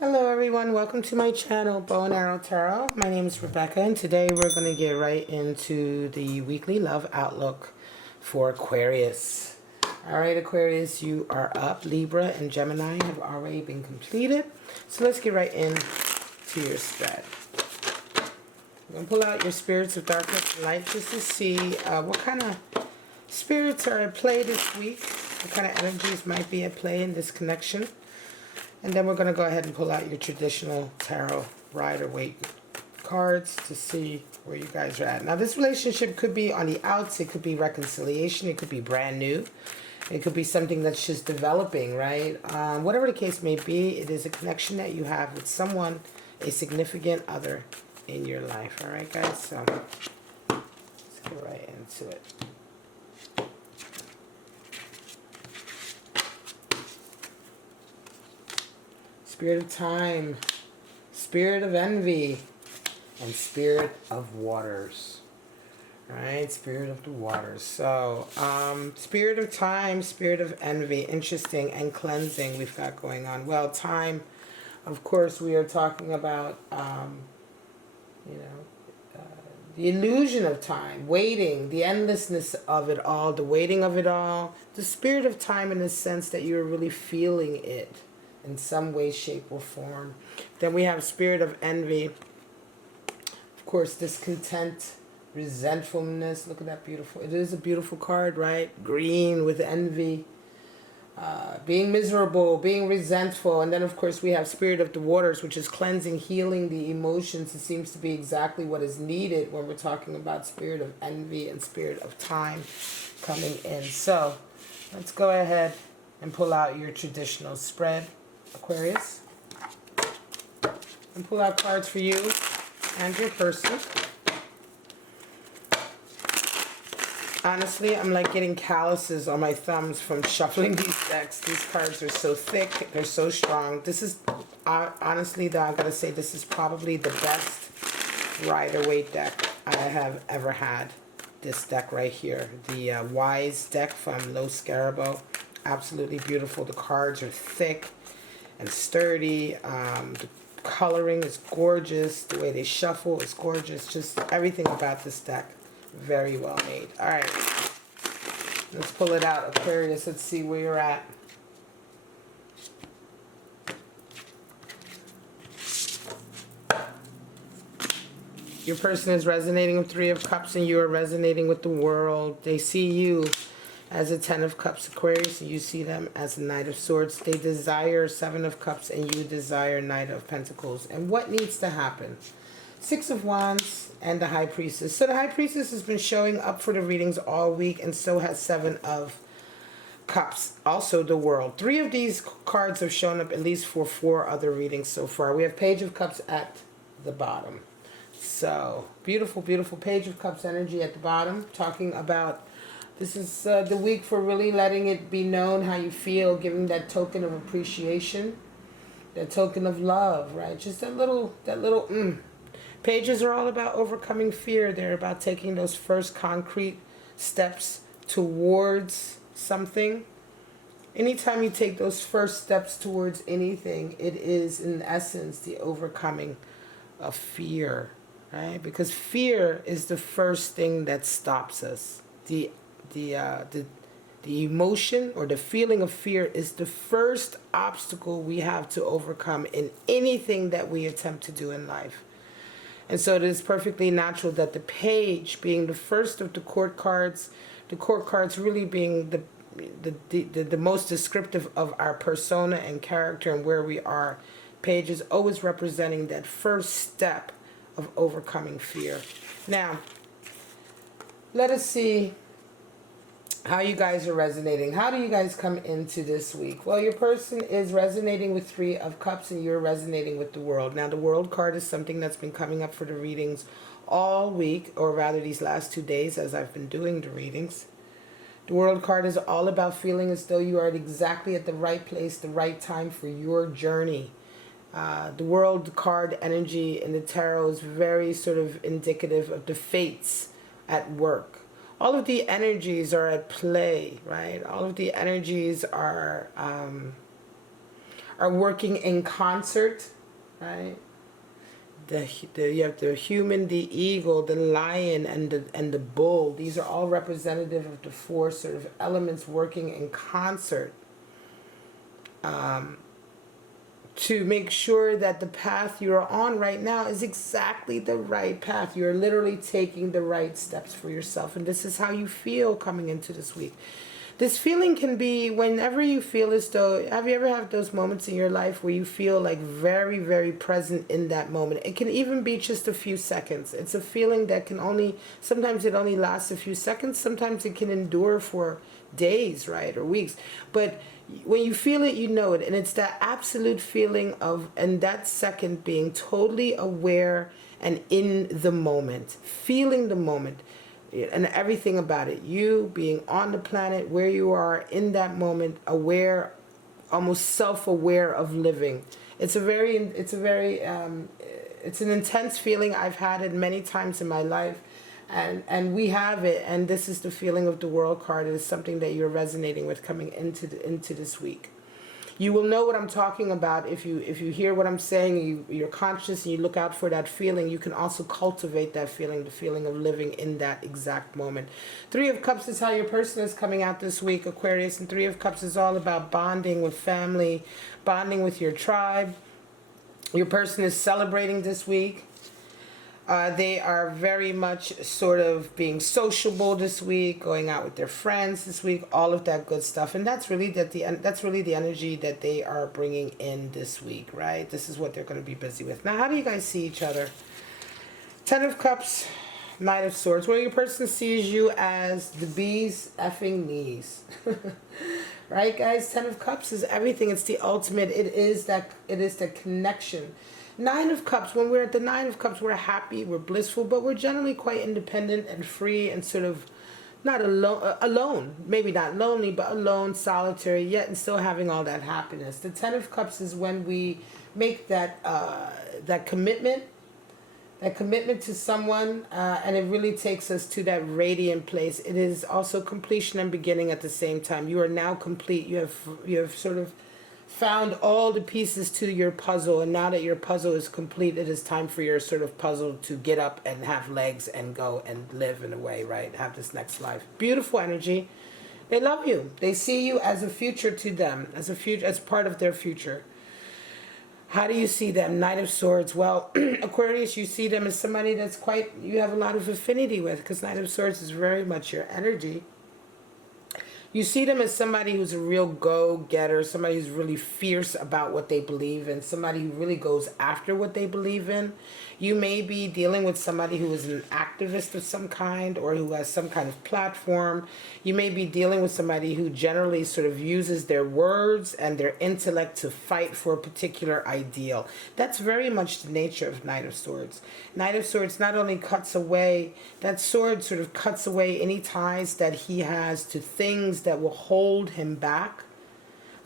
Hello everyone, welcome to my channel, Bow and Arrow Tarot. My name is Rebecca and today we're going to get right into the weekly love outlook for Aquarius. Alright Aquarius, you are up. Libra and Gemini have already been completed. So let's get right into your spread. I'm going to pull out your spirits of darkness and light just to see what kind of spirits are at play this week. What kind of energies might be at play in this connection. And then we're going to go ahead and pull out your traditional tarot Rider-Waite cards to see where you guys are at. Now this relationship could be on the outs, it could be reconciliation, it could be brand new. It could be something that's just developing, right? Whatever the case may be, it is a connection that you have with someone, a significant other in your life. All right, guys? So let's get right into it. Spirit of time, spirit of envy, and spirit of waters. Alright, spirit of the waters. So, spirit of time, spirit of envy, interesting, and cleansing we've got going on. Well, time, of course, we are talking about, the illusion of time, waiting, the endlessness of it all, the waiting of it all. The spirit of time in the sense that you're really feeling it in some way, shape, or form. Then we have spirit of envy. Of course, discontent, resentfulness. Look at that beautiful. It is a beautiful card, right? Green with envy. Being miserable, being resentful. And then, of course, we have spirit of the waters, which is cleansing, healing the emotions. It seems to be exactly what is needed when we're talking about spirit of envy and spirit of time coming in. So, let's go ahead and pull out your traditional spread, Aquarius, and pull out cards for you and your person. Honestly, I'm like getting calluses on my thumbs from shuffling these decks. These cards are so thick, they're so strong. This is, honestly though, I gotta say this is probably the best Rider-Waite deck I have ever had. This deck right here, the Wise deck from Los Scarabo. Absolutely beautiful. The cards are thick and sturdy. The coloring is gorgeous. The way they shuffle is gorgeous. Just everything about this deck, very well made. All right, let's pull it out, Aquarius. Let's see where you're at. Your person is resonating with Three of Cups and you are resonating with the world. They see you as a Ten of Cups, Aquarius, and you see them as a Knight of Swords. They desire Seven of Cups and you desire Knight of Pentacles. And what needs to happen? Six of Wands and the High Priestess. So the High Priestess has been showing up for the readings all week, and so has Seven of Cups. Also the World. Three of these cards have shown up at least for 4 other readings so far. We have Page of Cups at the bottom. So beautiful, beautiful Page of Cups energy at the bottom, talking about this is the week for really letting it be known how you feel, giving that token of appreciation, that token of love, right? Just that little Pages are all about overcoming fear. They're about taking those first concrete steps towards something. Anytime you take those first steps towards anything, it is in essence the overcoming of fear, right? Because fear is the first thing that stops us. The emotion or the feeling of fear is the first obstacle we have to overcome in anything that we attempt to do in life. And so it is perfectly natural that the Page being the first of the court cards really being the most descriptive of our persona and character and where we are. Page is always representing that first step of overcoming fear. Now, let us see how you guys are resonating. How do you guys come into this week? Well, your person is resonating with Three of Cups and you're resonating with the World. Now, the World card is something that's been coming up for the readings all week, or rather these last 2 days as I've been doing the readings. The World card is all about feeling as though you are exactly at the right place, the right time for your journey. The World card energy in the tarot is very sort of indicative of the fates at work. All of the energies are at play, right? All of the energies are are working in concert, right? You have the human, the eagle, the lion, and the bull. These are all representative of the four sort of elements working in concert, to make sure that the path you're on right now is exactly the right path. You're literally taking the right steps for yourself, and this is how you feel coming into this week. This feeling can be whenever you feel as though, have you ever had those moments in your life where you feel like very, very present in that moment? It can even be just a few seconds. It's a feeling that can only, sometimes it only lasts a few seconds. Sometimes it can endure for days, right, or weeks. But when you feel it, you know it. And it's that absolute feeling of, in that second, being totally aware and in the moment, feeling the moment. And everything about it, you being on the planet, where you are in that moment, aware, almost self-aware of living. It's an intense feeling. I've had it many times in my life, and we have it. And this is the feeling of the World card. It is something that you're resonating with coming into this week. You will know what I'm talking about if you hear what I'm saying. You're conscious and you look out for that feeling. You can also cultivate that feeling, the feeling of living in that exact moment. Three of Cups is how your person is coming out this week, Aquarius. And Three of Cups is all about bonding with family, bonding with your tribe. Your person is celebrating this week. They are very much sort of being sociable this week, going out with their friends this week, all of that good stuff. And that's really the energy that they are bringing in this week, right? This is what they're going to be busy with. Now, how do you guys see each other? Ten of Cups, Knight of Swords. Well, your person sees you as the bee's effing knees. Right, guys? Ten of Cups is everything. It's the ultimate. It is that connection. Nine of Cups, when we're at the Nine of Cups, we're happy, we're blissful, but we're generally quite independent and free and sort of not alone, maybe not lonely, but alone, solitary, yet and still having all that happiness. The Ten of Cups is when we make that commitment to someone, and it really takes us to that radiant place. It is also completion and beginning at the same time. You are now complete. You have sort of found all the pieces to your puzzle, and now that your puzzle is complete, it is time for your sort of puzzle to get up and have legs and go and live in a way, right? Have this next life. Beautiful energy. They love you. They see you as a future to them, as part of their future. How do you see them? Knight of Swords. Well, Aquarius, you see them as somebody that's you have a lot of affinity with, because Knight of Swords is very much your energy. You see them as somebody who's a real go-getter, somebody who's really fierce about what they believe in, somebody who really goes after what they believe in. You may be dealing with somebody who is an activist of some kind, or who has some kind of platform. You may be dealing with somebody who generally sort of uses their words and their intellect to fight for a particular ideal. That's very much the nature of Knight of Swords. Knight of Swords not only cuts away, that sword sort of cuts away any ties that he has to things that will hold him back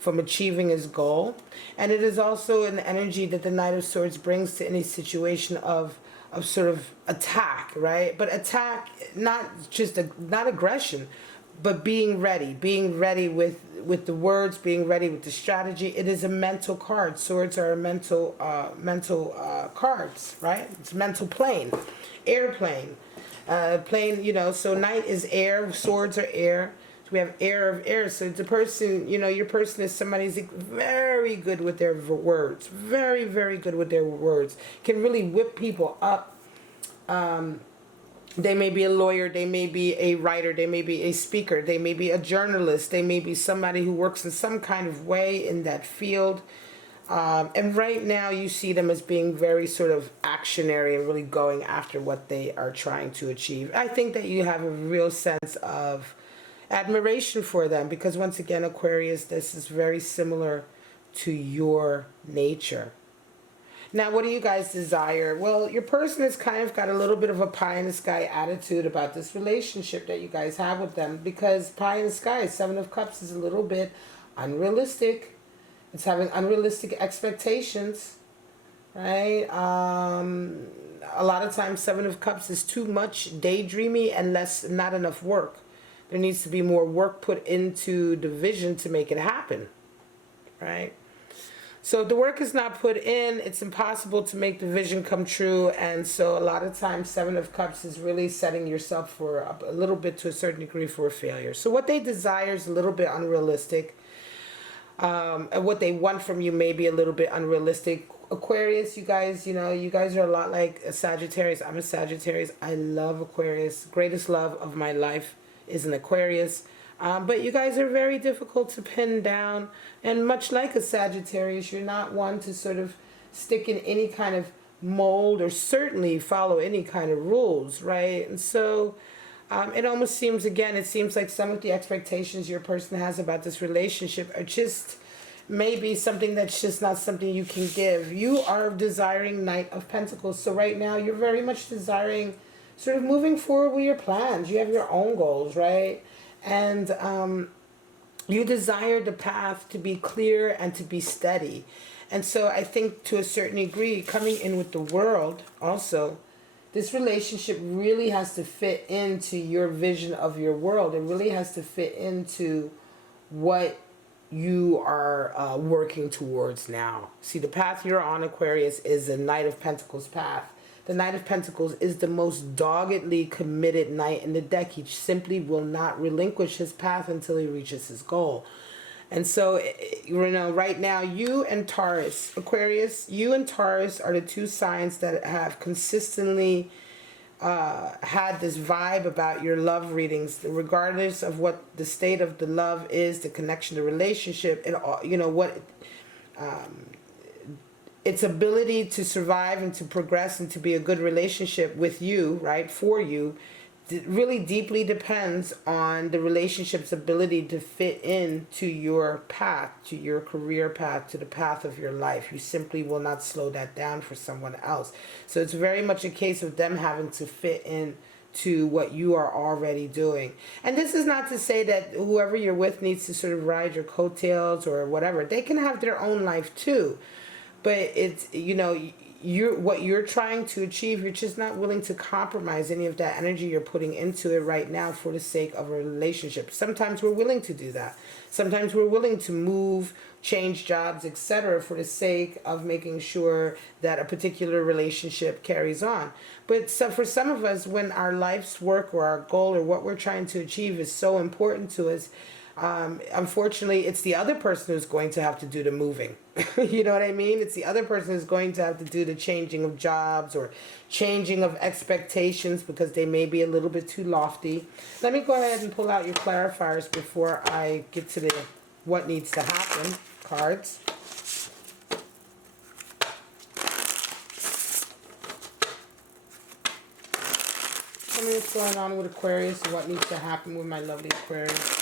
from achieving his goal. And it is also an energy that the Knight of Swords brings to any situation of sort of attack, right? But attack, not aggression, but being ready with the words, being ready with the strategy. It is a mental card. Swords are a mental cards, right? It's a mental plane, airplane, plane. So Knight is air, swords are air. We have air of air. So the person, your person is somebody who's very good with their words. Very, very good with their words. Can really whip people up. They may be a lawyer. They may be a writer. They may be a speaker. They may be a journalist. They may be somebody who works in some kind of way in that field. And right now you see them as being very sort of actionary and really going after what they are trying to achieve. I think that you have a real sense of admiration for them, because once again, Aquarius, this is very similar to your nature. Now, what do you guys desire? Well, your person has kind of got a little bit of a pie in the sky attitude about this relationship that you guys have with them, because pie in the sky, Seven of Cups, is a little bit unrealistic. It's having unrealistic expectations, right? A lot of times Seven of Cups is too much daydreamy and not enough work. There needs to be more work put into the vision to make it happen, right? So if the work is not put in, it's impossible to make the vision come true. And so a lot of times, Seven of Cups is really setting yourself for a little bit, to a certain degree, for a failure. So what they desire is a little bit unrealistic. And what they want from you may be a little bit unrealistic. Aquarius, you guys, you guys are a lot like a Sagittarius. I'm a Sagittarius. I love Aquarius. Greatest love of my life is an Aquarius. But you guys are very difficult to pin down. And much like a Sagittarius, you're not one to sort of stick in any kind of mold or certainly follow any kind of rules, right? And so it almost seems, again, it seems like some of the expectations your person has about this relationship are just maybe something that's just not something you can give. You are desiring Knight of Pentacles. So right now you're very much desiring sort of moving forward with your plans. You have your own goals, right? And you desire the path to be clear and to be steady. And so I think to a certain degree, coming in with the World also, this relationship really has to fit into your vision of your world. It really has to fit into what you are working towards now. See, the path you're on, Aquarius, is a Knight of Pentacles path. The Knight of Pentacles is the most doggedly committed knight in the deck. He simply will not relinquish his path until he reaches his goal. And so, right now, you and Taurus, Aquarius, you and Taurus are the two signs that have consistently had this vibe about your love readings, regardless of what the state of the love is, the connection, the relationship, and its ability to survive and to progress and to be a good relationship with you, right, for you, really deeply depends on the relationship's ability to fit into your path, to your career path, to the path of your life. You simply will not slow that down for someone else. So it's very much a case of them having to fit in to what you are already doing. And this is not to say that whoever you're with needs to sort of ride your coattails or whatever. They can have their own life too. But it's, what you're trying to achieve, you're just not willing to compromise any of that energy you're putting into it right now for the sake of a relationship. Sometimes we're willing to do that. Sometimes we're willing to move, change jobs, etc. for the sake of making sure that a particular relationship carries on. But so for some of us, when our life's work or our goal or what we're trying to achieve is so important to us, unfortunately, it's the other person who's going to have to do the moving. You know what I mean? It's the other person who's going to have to do the changing of jobs or changing of expectations because they may be a little bit too lofty. Let me go ahead and pull out your clarifiers before I get to the what needs to happen cards. Tell me what's going on with Aquarius and what needs to happen with my lovely Aquarius.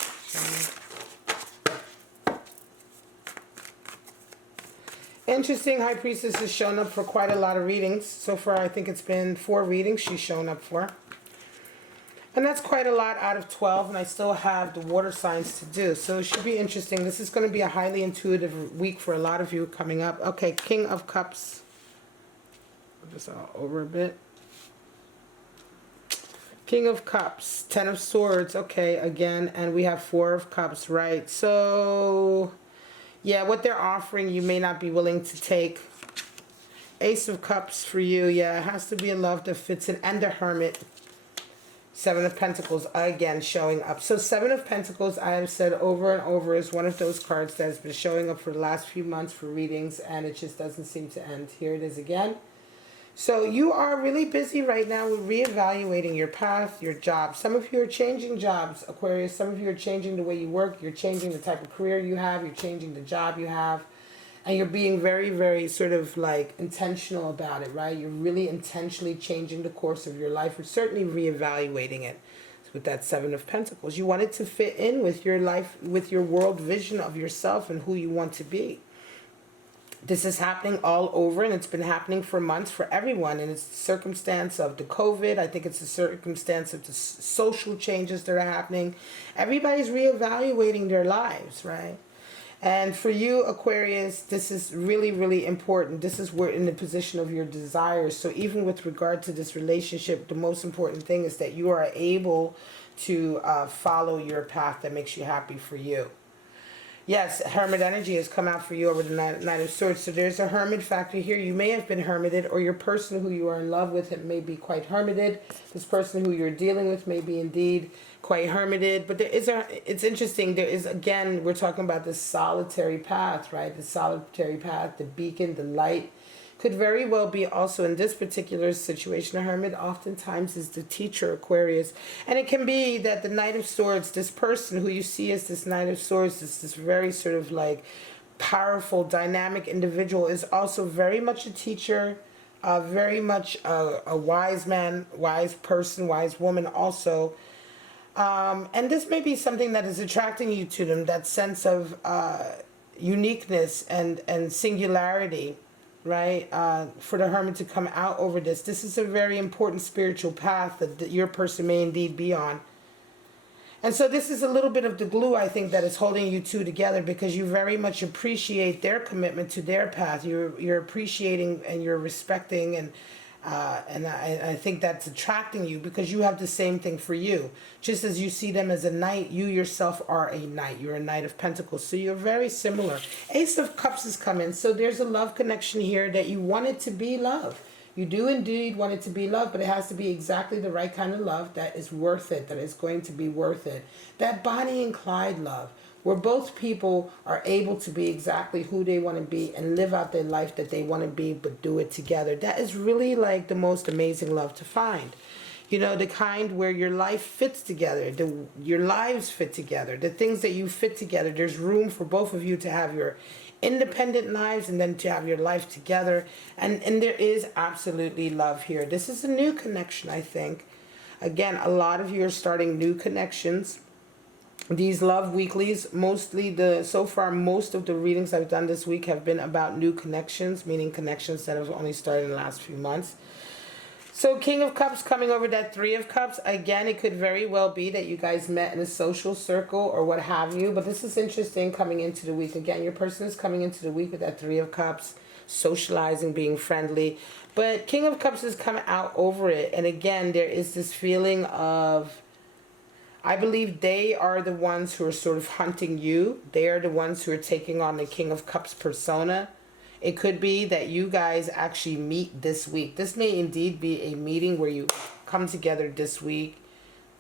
Interesting, High Priestess has shown up for quite a lot of readings. So far, I think it's been 4 readings she's shown up for. And that's quite a lot out of 12, and I still have the water signs to do. So it should be interesting. This is going to be a highly intuitive week for a lot of you coming up. Okay, King of Cups. Put this over a bit. King of Cups, 10 of Swords, okay, again, and we have 4 of Cups, right? So, yeah, what they're offering you may not be willing to take. Ace of Cups for you, yeah, it has to be a love that fits in, and the Hermit. 7 of Pentacles, again, showing up. So 7 of Pentacles, I have said over and over, is one of those cards that has been showing up for the last few months for readings, and it just doesn't seem to end. Here it is again. So you are really busy right now with reevaluating your path, your job. Some of you are changing jobs, Aquarius. Some of you are changing the way you work. You're changing the type of career you have. You're changing the job you have. And you're being very, very sort of like intentional about it, right? You're really intentionally changing the course of your life, or certainly reevaluating it with that 7 of Pentacles. You want it to fit in with your life, with your world vision of yourself and who you want to be. This is happening all over, and it's been happening for months for everyone. And it's the circumstance of the COVID. I think it's the circumstance of the social changes that are happening. Everybody's reevaluating their lives, right? And for you, Aquarius, this is really, really important. This is where in the position of your desires. So even with regard to this relationship, the most important thing is that you are able to follow your path that makes you happy for you. Yes, hermit energy has come out for you over the Knight of Swords. So there's a hermit factor here. You may have been hermited, or your person who you are in love with it may be quite hermited. This person who you're dealing with may be indeed quite hermited. But it's interesting. There is, again, we're talking about the solitary path, right? The solitary path, the beacon, the light. Could very well be also in this particular situation. A hermit oftentimes is the teacher, Aquarius. And it can be that the Knight of Swords, this person who you see as this Knight of Swords, this very sort of like powerful, dynamic individual, is also very much a teacher, very much a wise man, wise person, wise woman also. And this may be something that is attracting you to them, that sense of uniqueness and singularity. Right, for the hermit to come out over this. This is a very important spiritual path that your person may indeed be on. And so this is a little bit of the glue, I think, that is holding you two together, because you very much appreciate their commitment to their path. You're appreciating and you're respecting, and I think that's attracting you because you have the same thing for you. Just as you see them as a knight, you yourself are a knight. You're a Knight of Pentacles. So you're very similar. Ace of Cups has come in. So there's a love connection here that you want it to be love. You do indeed want it to be love, but it has to be exactly the right kind of love that is worth it, that is going to be worth it. That Bonnie and Clyde love, where both people are able to be exactly who they want to be and live out their life that they want to be, but do it together. That is really like the most amazing love to find. You know, the kind where your life fits together, your lives fit together, the things that you fit together. There's room for both of you to have your independent lives and then to have your life together. And there is absolutely love here. This is a new connection, I think. Again, a lot of you are starting new connections. These love weeklies, so far most of the readings I've done this week have been about new connections, meaning connections that have only started in the last few months. So King of Cups coming over that Three of Cups. Again, it could very well be that you guys met in a social circle or what have you. But this is interesting coming into the week. Again, your person is coming into the week with that Three of Cups, socializing, being friendly. But King of Cups has come out over it. And again, there is this feeling of, I believe they are the ones who are sort of hunting you. They are the ones who are taking on the King of Cups persona. It could be that you guys actually meet this week. This may indeed be a meeting where you come together this week.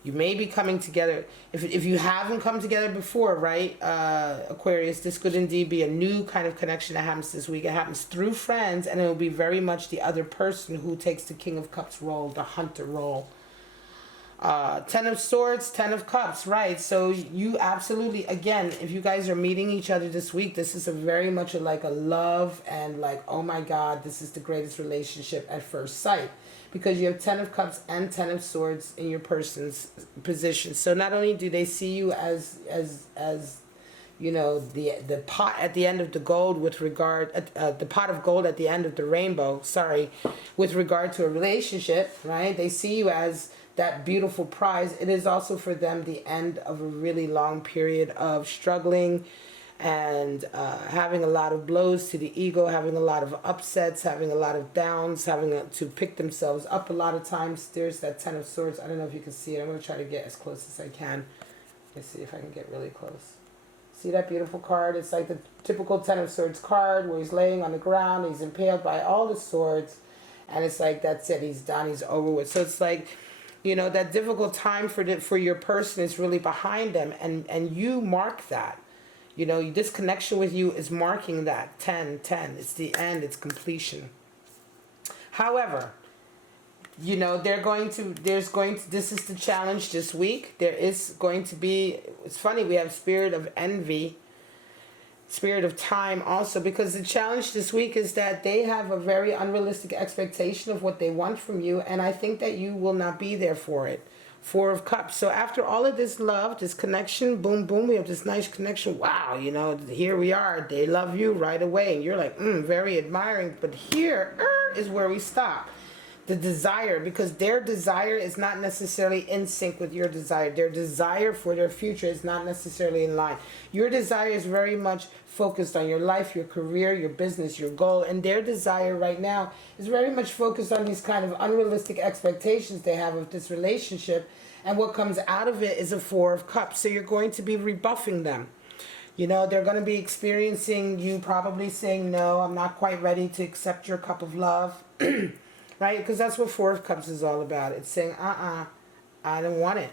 You may be coming together. If you haven't come together before, right, Aquarius, this could indeed be a new kind of connection that happens this week. It happens through friends, and it will be very much the other person who takes the King of Cups role, the hunter role. Ten of Swords, Ten of Cups, right? So you absolutely, again, if you guys are meeting each other this week, this is a very much like a love and like, oh my God, this is the greatest relationship at first sight. Because you have Ten of Cups and Ten of Swords in your person's position. So not only do they see you as you know, the pot at the end of the gold with regard, the pot of gold at the end of the rainbow, sorry, with regard to a relationship, right? They see you as that beautiful prize. It is also for them the end of a really long period of struggling and having a lot of blows to the ego, having a lot of upsets, having a lot of downs, having to pick themselves up a lot of times. There's that Ten of Swords. I don't know if you can see it. I'm going to try to get as close as I can. Let's see if I can get really close. See that beautiful card? It's like the typical Ten of Swords card where he's laying on the ground, he's impaled by all the swords, and it's like, that's it, he's done, he's over with. So it's like, you know, that difficult time for your person is really behind them, and you mark that. You know, this connection with you is marking that 10, 10. It's the end, it's completion. However, you know, this is the challenge this week. There is going to be, it's funny, we have Spirit of Envy, Spirit of Time also, because the challenge this week is that they have a very unrealistic expectation of what they want from you, and I think that you will not be there for it. Four of Cups. So after all of this love, this connection, boom, boom, we have this nice connection. Wow, you know, here we are. They love you right away. And you're like, very admiring. But here is where we stop. The desire, because their desire is not necessarily in sync with your desire. Their desire for their future is not necessarily in line. Your desire is very much focused on your life, your career, your business, your goal. And their desire right now is very much focused on these kind of unrealistic expectations they have of this relationship. And what comes out of it is a Four of Cups. So you're going to be rebuffing them. You know, they're going to be experiencing you probably saying, no, I'm not quite ready to accept your cup of love. Right? Because that's what Four of Cups is all about. It's saying, I don't want it.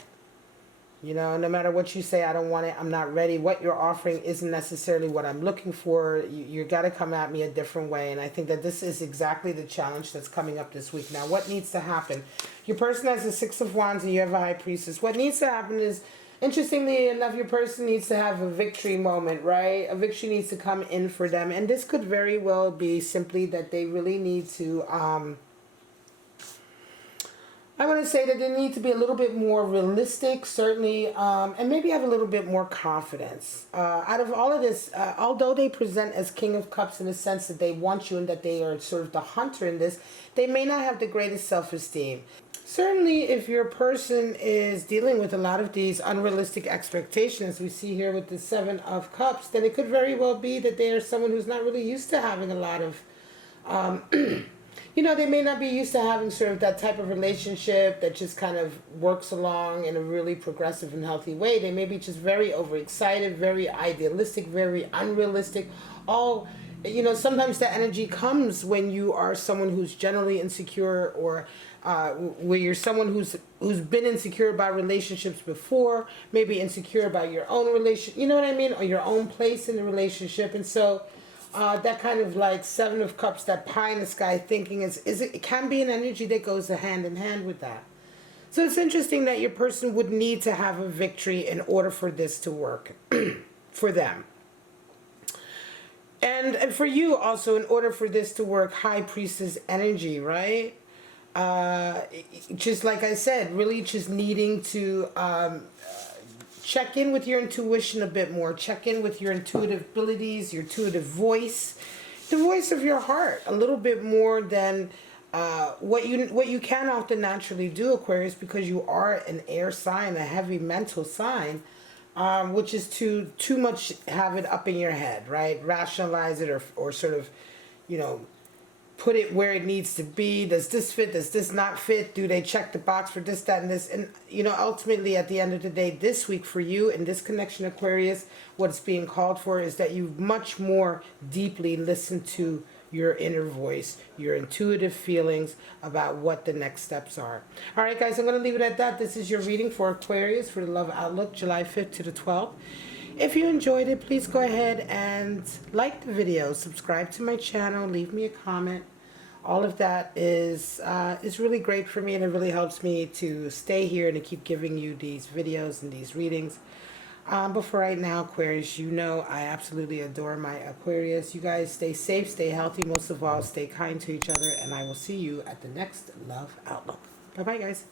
You know, no matter what you say, I don't want it, I'm not ready. What you're offering isn't necessarily what I'm looking for. You got to come at me a different way. And I think that this is exactly the challenge that's coming up this week. Now, what needs to happen? Your person has the Six of Wands and you have a High Priestess. What needs to happen is, interestingly enough, your person needs to have a victory moment, right? A victory needs to come in for them. And this could very well be simply that they really need to... I want to say that they need to be a little bit more realistic, certainly, and maybe have a little bit more confidence. Out of all of this, although they present as King of Cups in the sense that they want you and that they are sort of the hunter in this, they may not have the greatest self-esteem. Certainly, if your person is dealing with a lot of these unrealistic expectations, we see here with the Seven of Cups, then it could very well be that they are someone who's not really used to having a lot of... you know, they may not be used to having sort of that type of relationship that just kind of works along in a really progressive and healthy way. They may be just very overexcited, very idealistic, very unrealistic. All, you know, sometimes that energy comes when you are someone who's generally insecure, or where you're someone who's been insecure about relationships before, maybe insecure about your own relation, you know what I mean, or your own place in the relationship. And so that kind of like Seven of Cups, that pie in the sky thinking it can be an energy that goes hand in hand with that. So it's interesting that your person would need to have a victory in order for this to work for them. And for you also, in order for this to work, High Priestess energy, right? Just like I said, really just needing to check in with your intuition a bit more. Check in with your intuitive abilities, your intuitive voice, the voice of your heart, a little bit more than what you can often naturally do, Aquarius, because you are an air sign, a heavy mental sign, which is to too much have it up in your head, right? Rationalize it, or sort of, you know, put it where it needs to be. Does this fit? Does this not fit? Do they check the box for this, that, and this? And, you know, ultimately, at the end of the day, this week for you in this connection, Aquarius, what's being called for is that you much more deeply listen to your inner voice, your intuitive feelings about what the next steps are. All right, guys, I'm going to leave it at that. This is your reading for Aquarius for the Love Outlook, July 5th to the 12th. If you enjoyed it, please go ahead and like the video, subscribe to my channel, leave me a comment. All of that is really great for me, and it really helps me to stay here and to keep giving you these videos and these readings. But for right now, Aquarius, you know I absolutely adore my Aquarius. You guys stay safe, stay healthy, most of all, stay kind to each other, and I will see you at the next Love Outlook. Bye-bye, guys.